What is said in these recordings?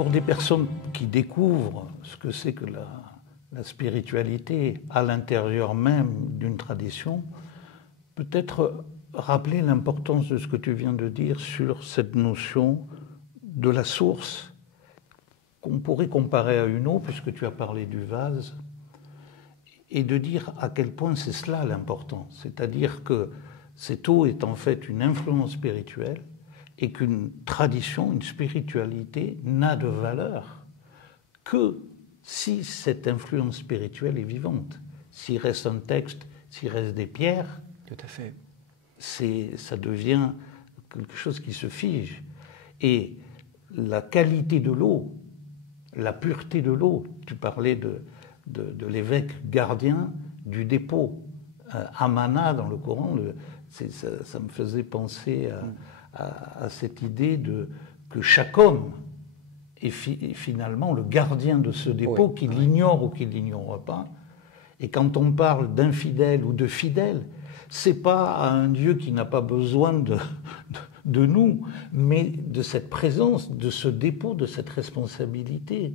pour des personnes qui découvrent ce que c'est que la spiritualité à l'intérieur même d'une tradition, peut-être rappeler l'importance de ce que tu viens de dire sur cette notion de la source, qu'on pourrait comparer à une eau, puisque tu as parlé du vase, et de dire à quel point c'est cela l'important. C'est-à-dire que cette eau est en fait une influence spirituelle et qu'une tradition, une spiritualité n'a de valeur que si cette influence spirituelle est vivante. S'il reste un texte, s'il reste des pierres, tout à fait, ça devient quelque chose qui se fige. Et la qualité de l'eau, la pureté de l'eau, tu parlais de l'évêque gardien du dépôt. Amana dans le Coran, ça me faisait penser à cette idée que chaque homme est finalement le gardien de ce dépôt, oui, qu'il l'ignore ou qu'il l'ignore pas. Et quand on parle d'infidèle ou de fidèle, c'est pas à un Dieu qui n'a pas besoin de nous, mais de cette présence, de ce dépôt, de cette responsabilité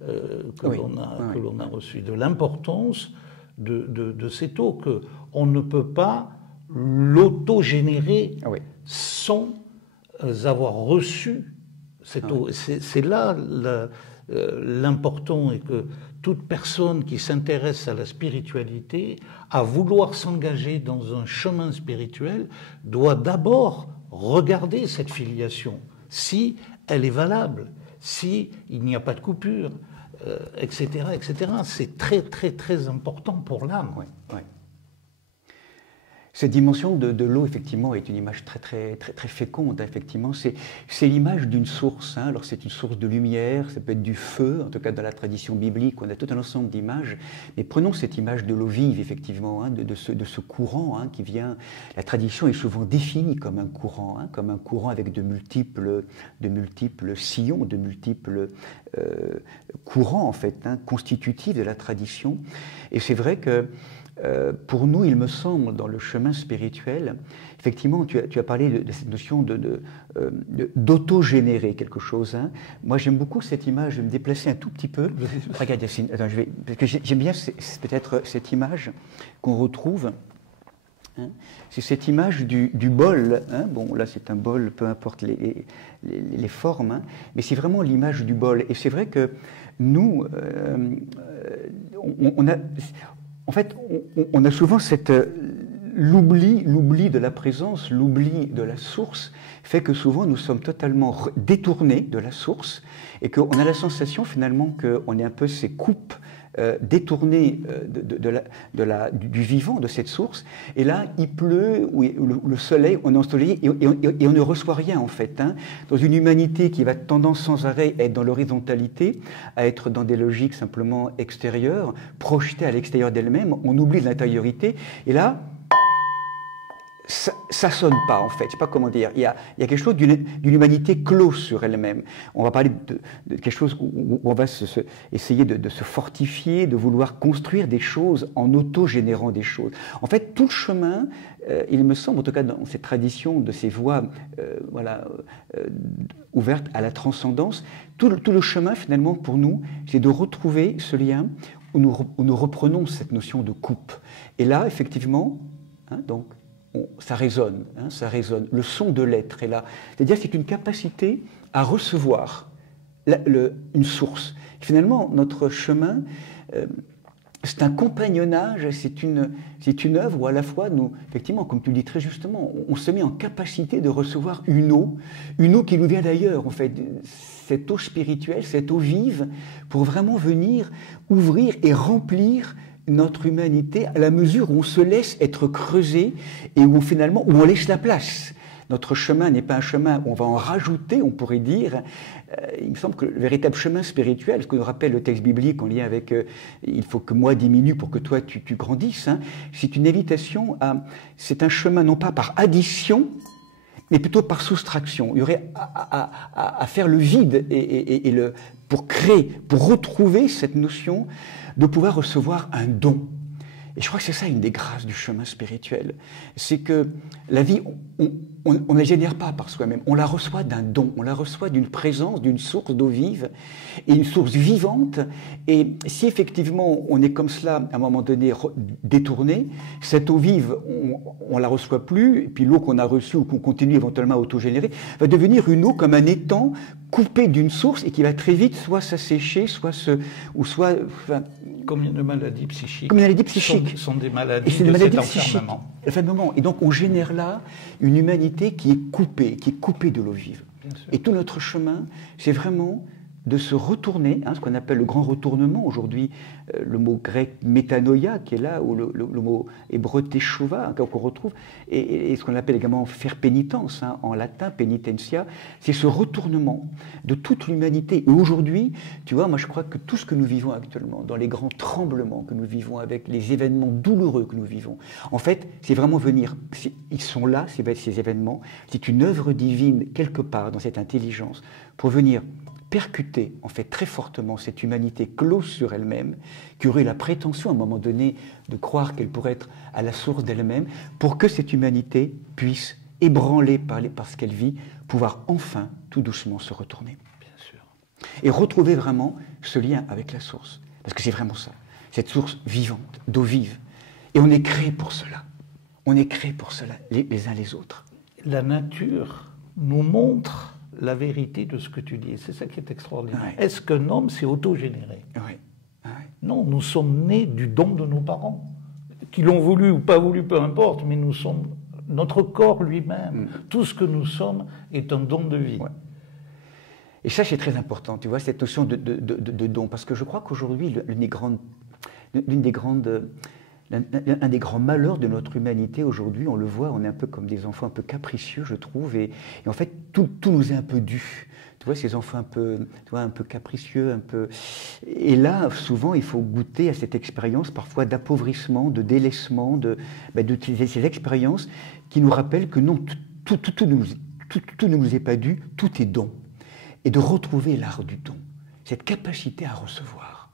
que l'on a reçue, de l'importance de cette eau, qu'on ne peut pas l'auto-générer sans avoir reçu cette eau. C'est là l'important, et que toute personne qui s'intéresse à la spiritualité, à vouloir s'engager dans un chemin spirituel, doit d'abord regarder cette filiation, si elle est valable, si il n'y a pas de coupure, etc., etc. C'est très, très, très important pour l'âme. Oui, oui. Cette dimension de l'eau, effectivement, est une image très, très, très, très féconde. Effectivement, c'est l'image d'une source. Hein. Alors, c'est une source de lumière, ça peut être du feu. En tout cas, dans la tradition biblique, on a tout un ensemble d'images. Mais prenons cette image de l'eau vive, effectivement, hein, de ce courant, hein, qui vient. La tradition est souvent définie comme un courant avec de multiples sillons, de multiples courants, en fait, hein, constitutifs de la tradition. Et c'est vrai que pour nous, il me semble, dans le chemin spirituel, effectivement, tu as parlé de cette notion d'auto-générer quelque chose. Hein. Moi, j'aime beaucoup cette image, je vais me déplacer un tout petit peu. Regarde, Yacine, attends, parce que j'aime bien peut-être cette image qu'on retrouve. Hein. C'est cette image du bol. Hein. Bon, là, c'est un bol, peu importe les formes, hein. Mais c'est vraiment l'image du bol. Et c'est vrai que nous, en fait, on a souvent l'oubli de la présence, l'oubli de la source, fait que souvent nous sommes totalement détournés de la source et qu'on a la sensation finalement qu'on est un peu ces coupes détournées du vivant, de cette source. Et là, il pleut, ou le soleil, on est ensoleillé et on ne reçoit rien en fait. Hein. Dans une humanité qui va tendance sans arrêt à être dans l'horizontalité, à être dans des logiques simplement extérieures, projetées à l'extérieur d'elle-même, on oublie l'intériorité. Et là, ça sonne pas en fait, je sais pas comment dire. Il y a quelque chose d'une humanité close sur elle-même. On va parler de quelque chose où on va essayer de se fortifier, de vouloir construire des choses en auto-générant des choses. En fait, tout le chemin, il me semble, en tout cas dans cette tradition de ces voies ouvertes à la transcendance, tout le chemin finalement pour nous, c'est de retrouver ce lien où nous reprenons cette notion de coupe. Et là, effectivement, hein, donc, ça résonne, hein, ça résonne. Le son de l'être est là. C'est-à-dire c'est une capacité à recevoir une source. Finalement, notre chemin, c'est un compagnonnage, c'est une œuvre où à la fois, nous, effectivement, comme tu le dis très justement, on se met en capacité de recevoir une eau qui nous vient d'ailleurs, en fait, cette eau spirituelle, cette eau vive, pour vraiment venir ouvrir et remplir notre humanité à la mesure où on se laisse être creusé et où finalement on laisse la place. Notre chemin n'est pas un chemin où on va en rajouter, on pourrait dire. Il me semble que le véritable chemin spirituel, ce que nous rappelle le texte biblique en lien avec il faut que moi diminue pour que toi tu grandisses, hein, c'est une invitation c'est un chemin non pas par addition, mais plutôt par soustraction. Il y aurait à faire le vide pour créer, pour retrouver cette notion de pouvoir recevoir un don. Et je crois que c'est ça une des grâces du chemin spirituel. C'est que la vie, on ne la génère pas par soi-même. On la reçoit d'un don, on la reçoit d'une présence, d'une source d'eau vive, et une source vivante. Et si effectivement on est comme cela, à un moment donné, détourné, cette eau vive, on ne la reçoit plus, et puis l'eau qu'on a reçue ou qu'on continue éventuellement à autogénérer, va devenir une eau comme un étang coupé d'une source et qui va très vite soit s'assécher, Combien de maladies psychiques, sont des maladies de cet enfermement. Et donc on génère là une humanité qui est coupée de l'eau vive. Et tout notre chemin, c'est vraiment de se retourner, ce qu'on appelle le grand retournement aujourd'hui, le mot grec métanoïa qui est là, ou le mot hébreu teshuva qu'on retrouve, et ce qu'on appelle également faire pénitence, en latin penitentia, c'est ce retournement de toute l'humanité. Et aujourd'hui, tu vois, moi je crois que tout ce que nous vivons actuellement, dans les grands tremblements que nous vivons, avec les événements douloureux que nous vivons, en fait, c'est vraiment venir, ils sont là, ces événements, c'est une œuvre divine quelque part dans cette intelligence, pour venir percuter en fait très fortement cette humanité close sur elle-même, qui aurait la prétention à un moment donné de croire qu'elle pourrait être à la source d'elle-même, pour que cette humanité puisse, ébranlée par ce qu'elle vit, pouvoir enfin tout doucement se retourner. Bien sûr. Et retrouver vraiment ce lien avec la source. Parce que c'est vraiment ça, cette source vivante, d'eau vive. Et on est créé pour cela. On est créé pour cela, les uns les autres. La nature nous montre la vérité de ce que tu dis. C'est ça qui est extraordinaire. Ouais. Est-ce qu'un homme s'est autogénéré? Oui. Ouais. Non, nous sommes nés du don de nos parents. Qu'ils l'ont voulu ou pas voulu, peu importe, mais nous sommes... Notre corps lui-même, tout ce que nous sommes est un don de vie. Ouais. Et ça, c'est très important, tu vois, cette notion de don. Parce que je crois qu'aujourd'hui, l'un des grands malheurs de notre humanité aujourd'hui, on le voit, on est un peu comme des enfants un peu capricieux, je trouve, et en fait, tout nous est un peu dû. Tu vois, ces enfants un peu capricieux, un peu... Et là, souvent, il faut goûter à cette expérience, parfois d'appauvrissement, de délaissement, ces expériences qui nous rappellent que non, tout ne nous est pas dû, tout est don. Et de retrouver l'art du don, cette capacité à recevoir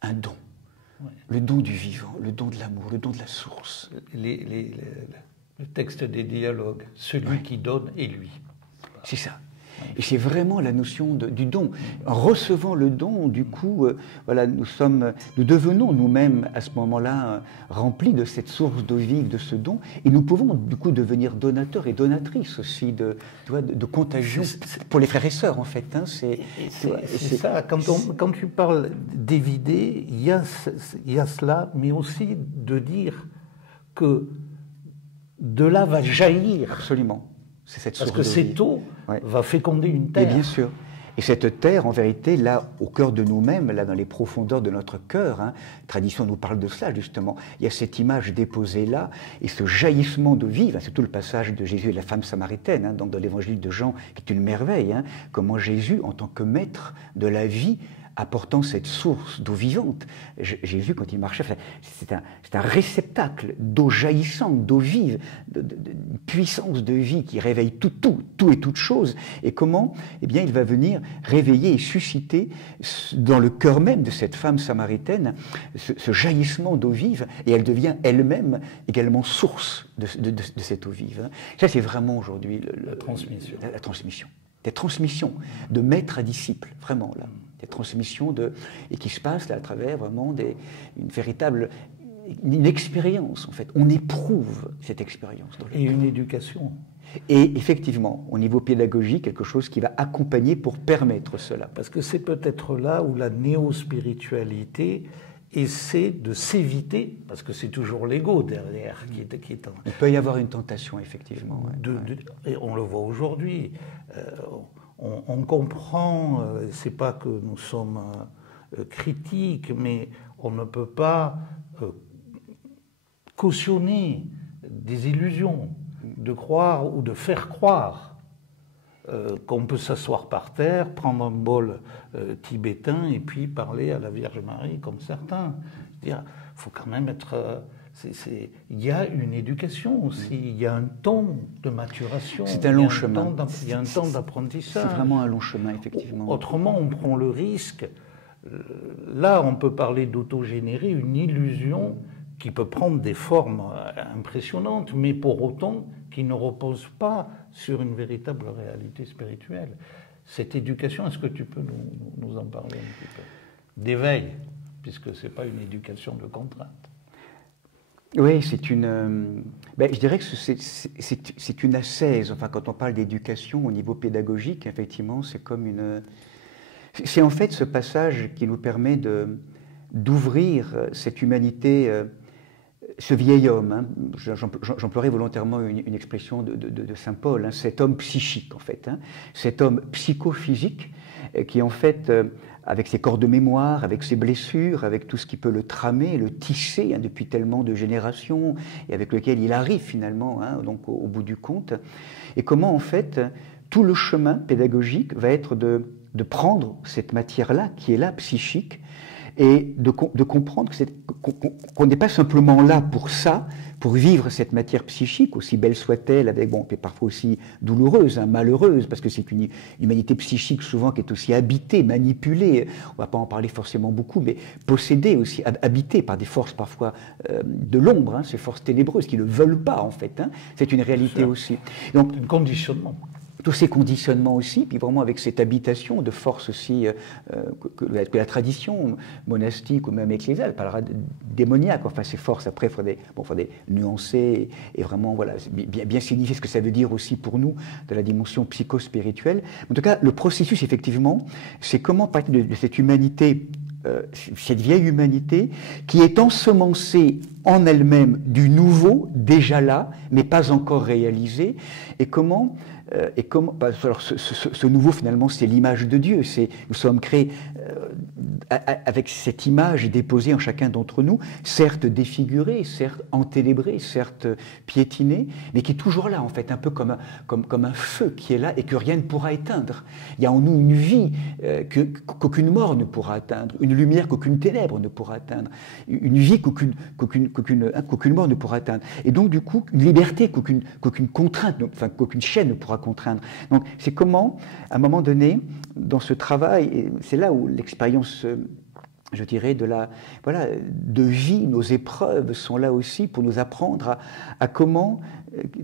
un don. Ouais. Le don du vivant, le don de l'amour, le don de la source. Le texte des dialogues, celui qui donne est lui. C'est ça. Et c'est vraiment la notion du don. En recevant le don, du coup, nous devenons nous-mêmes à ce moment-là remplis de cette source d'eau vive, de ce don, et nous pouvons du coup devenir donateurs et donatrices aussi de contagion pour les frères et sœurs en fait. C'est ça. Quand tu parles d'évider, il y a cela, mais aussi de dire que de là va jaillir. Absolument. C'est cette source Parce que cette eau va féconder une terre. Et bien sûr. Et cette terre, en vérité, là, au cœur de nous-mêmes, là, dans les profondeurs de notre cœur, la tradition nous parle de cela, justement. Il y a cette image déposée là, et ce jaillissement de vie, c'est tout le passage de Jésus et la femme samaritaine, donc dans l'évangile de Jean, qui est une merveille, comment Jésus, en tant que maître de la vie, apportant cette source d'eau vivante. Jésus, quand il marchait, c'est un réceptacle d'eau jaillissante, d'eau vive, de puissance de vie qui réveille tout et toute chose. Et comment, eh bien, il va venir réveiller et susciter dans le cœur même de cette femme samaritaine ce jaillissement d'eau vive, et elle devient elle-même également source de cette eau vive. Ça, c'est vraiment aujourd'hui la transmission. Des transmissions de maître à disciple, vraiment là. Des transmissions et qui se passent là à travers vraiment une véritable expérience en fait. On éprouve cette expérience. Et une éducation. Et effectivement, au niveau pédagogique, quelque chose qui va accompagner pour permettre cela. Parce que c'est peut-être là où la néo-spiritualité essaie de s'éviter, parce que c'est toujours l'ego derrière qui est en... Il peut y avoir une tentation, effectivement. Et on le voit aujourd'hui. On comprend, c'est pas que nous sommes critiques, mais on ne peut pas cautionner des illusions, de croire ou de faire croire qu'on peut s'asseoir par terre, prendre un bol tibétain et puis parler à la Vierge Marie comme certains. Il faut quand même être... Il y a une éducation aussi, il y a un temps de maturation. C'est un long chemin. Il y a un temps d'apprentissage. C'est vraiment un long chemin, effectivement. Autrement, on prend le risque. Là, on peut parler d'autogénérer une illusion qui peut prendre des formes impressionnantes, mais pour autant qui ne repose pas sur une véritable réalité spirituelle. Cette éducation, est-ce que tu peux nous en parler un petit peu? D'éveil, puisque ce n'est pas une éducation de contrainte. Oui, c'est une. Je dirais que c'est une ascèse. Enfin, quand on parle d'éducation au niveau pédagogique, effectivement, c'est comme une. C'est en fait ce passage qui nous permet d'ouvrir cette humanité, ce vieil homme. Hein, j'emploierai volontairement une expression de saint Paul, hein, cet homme psychique, en fait, hein, cet homme psychophysique qui, en fait, avec ses corps de mémoire, avec ses blessures, avec tout ce qui peut le tramer, le tisser hein, depuis tellement de générations, et avec lequel il arrive finalement, hein, donc au bout du compte, et comment en fait tout le chemin pédagogique va être de prendre cette matière-là, qui est là, psychique, et de comprendre qu'on n'est pas simplement là pour ça, pour vivre cette matière psychique, aussi belle soit-elle, avec, bon, et parfois aussi douloureuse, hein, malheureuse, parce que c'est une humanité psychique souvent qui est aussi habitée, manipulée, on ne va pas en parler forcément beaucoup, mais possédée aussi, habitée par des forces parfois de l'ombre, hein, ces forces ténébreuses qui ne veulent pas en fait, hein, c'est une réalité aussi. Donc, un conditionnement. Tous ces conditionnements aussi, puis vraiment avec cette habitation de force aussi que la tradition monastique ou même ecclésiale parlera démoniaque, enfin ces forces, après il faudrait nuancer et vraiment voilà, bien signifier ce que ça veut dire aussi pour nous de la dimension psychospirituelle. En tout cas, le processus effectivement, c'est comment partir de cette humanité, cette vieille humanité qui est ensemencée en elle-même du nouveau, déjà là, mais pas encore réalisé, et comment alors ce nouveau finalement c'est l'image de Dieu, nous sommes créés avec cette image déposée en chacun d'entre nous, certes défigurée, certes enténébrée, certes piétinée, mais qui est toujours là en fait, un peu comme un feu qui est là et que rien ne pourra éteindre. Il y a en nous une vie qu'aucune mort ne pourra atteindre, une lumière qu'aucune ténèbre ne pourra atteindre, une vie qu'aucune mort ne pourra atteindre, et donc du coup une liberté qu'aucune contrainte, enfin qu'aucune chaîne ne pourra contraindre. Donc c'est comment, à un moment donné, dans ce travail, et c'est là où l'expérience, je dirais, de vie, nos épreuves sont là aussi pour nous apprendre à comment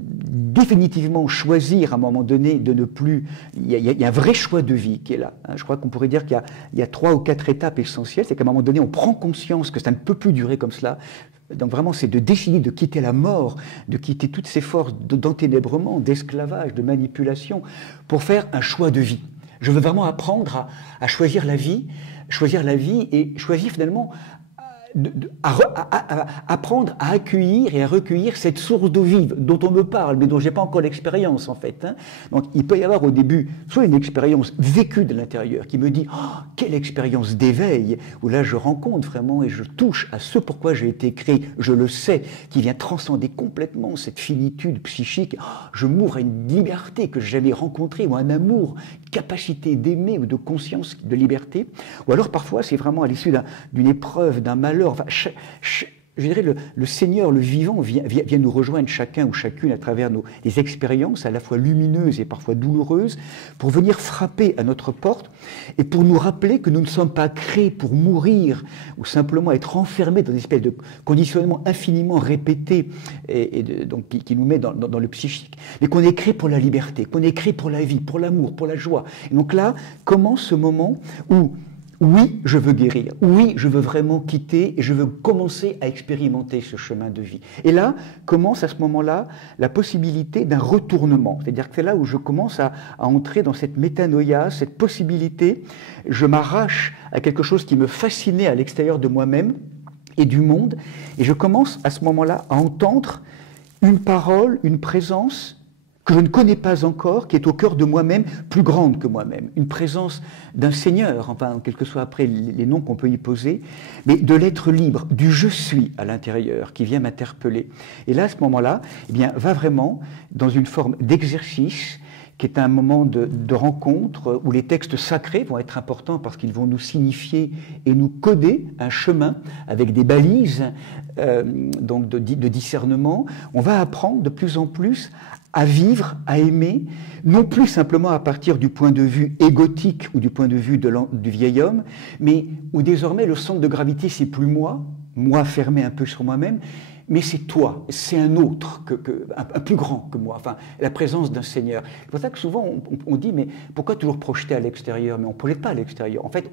définitivement choisir à un moment donné de ne plus... Il y a un vrai choix de vie qui est là. Hein. Je crois qu'on pourrait dire qu'il y a 3 ou 4 étapes essentielles. C'est qu'à un moment donné, on prend conscience que ça ne peut plus durer comme cela. Donc vraiment, c'est de décider de quitter la mort, de quitter toutes ces forces d'enténébrement, d'esclavage, de manipulation, pour faire un choix de vie. Je veux vraiment apprendre à choisir la vie et choisir finalement apprendre à accueillir et à recueillir cette source d'eau vive dont on me parle, mais dont je n'ai pas encore l'expérience en fait. Hein. Donc il peut y avoir au début soit une expérience vécue de l'intérieur qui me dit oh, quelle expérience d'éveil, où là je rencontre vraiment et je touche à ce pourquoi j'ai été créé, je le sais, qui vient transcender complètement cette finitude psychique. Oh, je m'ouvre à une liberté que je n'ai jamais rencontrée, ou un amour, capacité d'aimer ou de conscience, de liberté. Ou alors parfois c'est vraiment à l'issue d'une épreuve, d'un malheur. Enfin, je dirais le Seigneur, le vivant, vient nous rejoindre chacun ou chacune à travers des expériences à la fois lumineuses et parfois douloureuses, pour venir frapper à notre porte et pour nous rappeler que nous ne sommes pas créés pour mourir ou simplement être enfermés dans une espèce de conditionnement infiniment répété donc qui nous met dans le psychique, mais qu'on est créé pour la liberté, qu'on est créé pour la vie, pour l'amour, pour la joie. Et donc là commence ce moment où oui, je veux guérir. Oui, je veux vraiment quitter et je veux commencer à expérimenter ce chemin de vie. Et là, commence à ce moment-là la possibilité d'un retournement. C'est-à-dire que c'est là où je commence à entrer dans cette métanoïa, cette possibilité. Je m'arrache à quelque chose qui me fascinait à l'extérieur de moi-même et du monde. Et je commence à ce moment-là à entendre une parole, une présence que je ne connais pas encore, qui est au cœur de moi-même, plus grande que moi-même. Une présence d'un Seigneur, enfin, quels que soient après les noms qu'on peut y poser, mais de l'être libre, du « je suis » à l'intérieur, qui vient m'interpeller. Et là, à ce moment-là, eh bien, va vraiment dans une forme d'exercice, qui est un moment de rencontre où les textes sacrés vont être importants parce qu'ils vont nous signifier et nous coder un chemin avec des balises donc de discernement. On va apprendre de plus en plus à vivre, à aimer, non plus simplement à partir du point de vue égotique ou du point de vue du vieil homme, mais où désormais le centre de gravité, c'est plus moi, moi fermé un peu sur moi-même, mais c'est toi, c'est un autre, un plus grand que moi, enfin, la présence d'un Seigneur. C'est pour ça que souvent on dit, mais pourquoi toujours projeter à l'extérieur? Mais on ne projette pas à l'extérieur. En fait,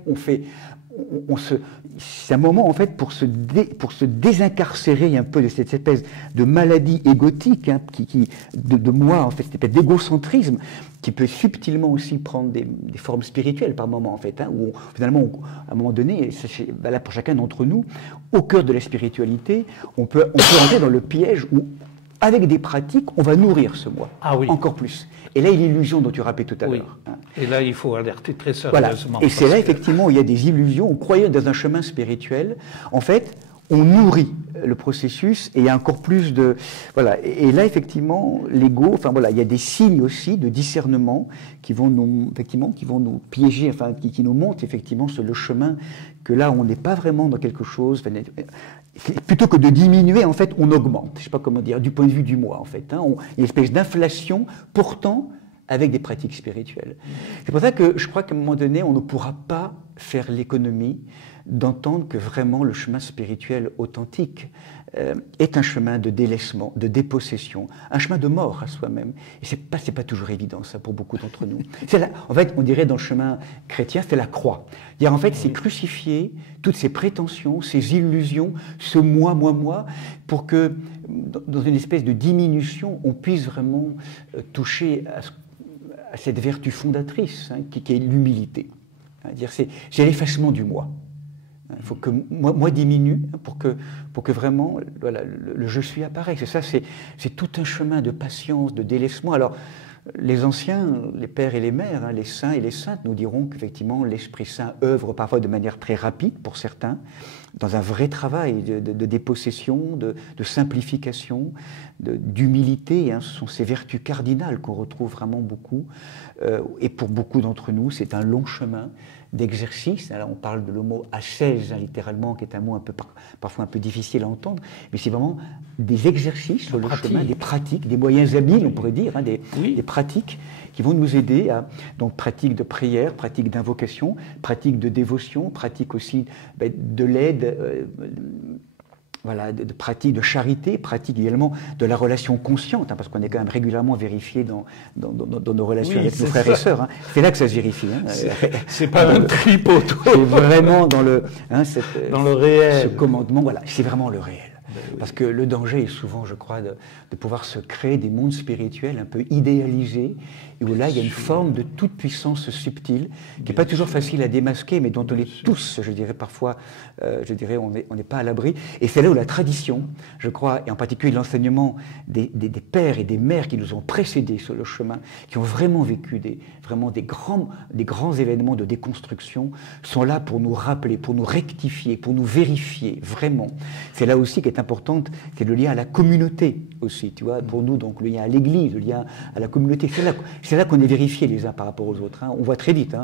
c'est un moment en fait pour se désincarcérer un peu de cette espèce de maladie égotique, hein, de moi, en fait, cette espèce d'égocentrisme qui peut subtilement aussi prendre des formes spirituelles par moment, en fait, hein, où finalement, à un moment donné, c'est valable pour chacun d'entre nous, au cœur de la spiritualité, on peut entrer dans le piège où, avec des pratiques, on va nourrir ce moi, encore plus. Et là, il y a l'illusion dont tu rappelais tout à l'heure. Hein. Et là, il faut alerter très sérieusement. Voilà. Et c'est là, effectivement, où il y a des illusions. On croyait dans un chemin spirituel. En fait, on nourrit le processus et il y a encore plus de... Voilà. Et là, effectivement, l'ego, enfin voilà, il y a des signes aussi de discernement qui vont nous piéger, enfin, qui nous montrent effectivement sur le chemin que là, on n'est pas vraiment dans quelque chose... Plutôt que de diminuer, en fait, on augmente. Je ne sais pas comment dire, du point de vue du moi, en fait. Hein, il y a une espèce d'inflation, pourtant, avec des pratiques spirituelles. C'est pour ça que je crois qu'à un moment donné, on ne pourra pas faire l'économie d'entendre que vraiment le chemin spirituel authentique est un chemin de délaissement, de dépossession, un chemin de mort à soi-même. Et c'est pas toujours évident, ça, pour beaucoup d'entre nous. En fait, on dirait dans le chemin chrétien, c'est la croix. En fait, c'est crucifier toutes ces prétentions, ces illusions, ce moi, pour que, dans une espèce de diminution, on puisse vraiment toucher à cette vertu fondatrice, hein, qui est l'humilité. C'est l'effacement du moi. Il faut que moi diminue pour que vraiment voilà, le je suis apparaisse. Et ça, c'est tout un chemin de patience, de délaissement. Alors, les anciens, les pères et les mères, hein, les saints et les saintes nous diront qu'effectivement, l'Esprit Saint œuvre parfois de manière très rapide pour certains, dans un vrai travail de dépossession, de simplification, d'humilité. Hein. Ce sont ces vertus cardinales qu'on retrouve vraiment beaucoup. Et pour beaucoup d'entre nous, c'est un long chemin d'exercice. Là, on parle de le mot ascèse, hein, littéralement, qui est un mot parfois un peu difficile à entendre, mais c'est vraiment des exercices sur le chemin, des pratiques, des moyens habiles, on pourrait dire, hein, des pratiques qui vont nous aider à, donc, pratique de prière, pratique d'invocation, pratique de dévotion, pratique aussi de l'aide, voilà, de pratique de charité, pratique également de la relation consciente, hein, parce qu'on est quand même régulièrement vérifié dans nos relations avec nos frères et sœurs. Hein. C'est là que ça se vérifie. Hein. C'est pas un tripoteau. C'est vraiment dans le réel. Ce commandement, voilà, c'est vraiment le réel. Parce que le danger est souvent, je crois, de pouvoir se créer des mondes spirituels un peu idéalisés, et où là, il y a une forme de toute puissance subtile, qui n'est pas toujours facile à démasquer, mais dont on est tous, je dirais parfois, on n'est pas à l'abri. Et c'est là où la tradition, je crois, et en particulier l'enseignement des pères et des mères qui nous ont précédés sur le chemin, qui ont vraiment vécu des grands événements de déconstruction, sont là pour nous rappeler, pour nous rectifier, pour nous vérifier, vraiment. C'est là aussi qui est importante, c'est le lien à la communauté aussi, tu vois, pour nous, donc le lien à l'Église, le lien à la communauté. C'est là qu'on est vérifié les uns par rapport aux autres. Hein. On voit très vite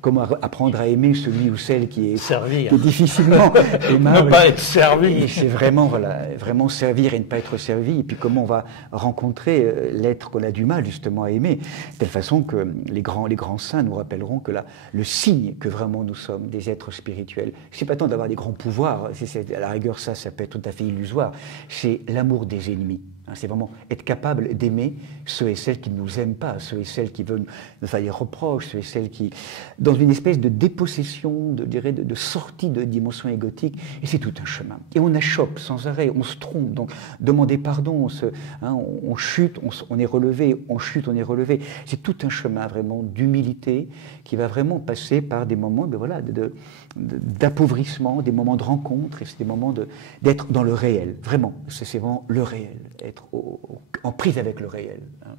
comment apprendre à aimer celui ou celle qui est difficilement aimable. Ne pas être servi. C'est vraiment, voilà, vraiment servir et ne pas être servi. Et puis comment on va rencontrer l'être qu'on a du mal justement à aimer. De telle façon que les grands saints nous rappelleront que le signe que vraiment nous sommes des êtres spirituels, c'est pas tant d'avoir des grands pouvoirs, à la rigueur ça peut être tout à fait illusoire, c'est l'amour des ennemis. C'est vraiment être capable d'aimer ceux et celles qui ne nous aiment pas, ceux et celles qui veulent nous faire des reproches, ceux et celles qui... dans une espèce de dépossession, de sortie de dimension égotique, et c'est tout un chemin. Et on achoppe sans arrêt, on se trompe, donc demander pardon, on chute, on est relevé, on chute, on est relevé. C'est tout un chemin vraiment d'humilité qui va vraiment passer par des moments d'appauvrissement, des moments de rencontre, et c'est des moments d'être dans le réel, vraiment. C'est vraiment le réel, être en prise avec le réel. Hein.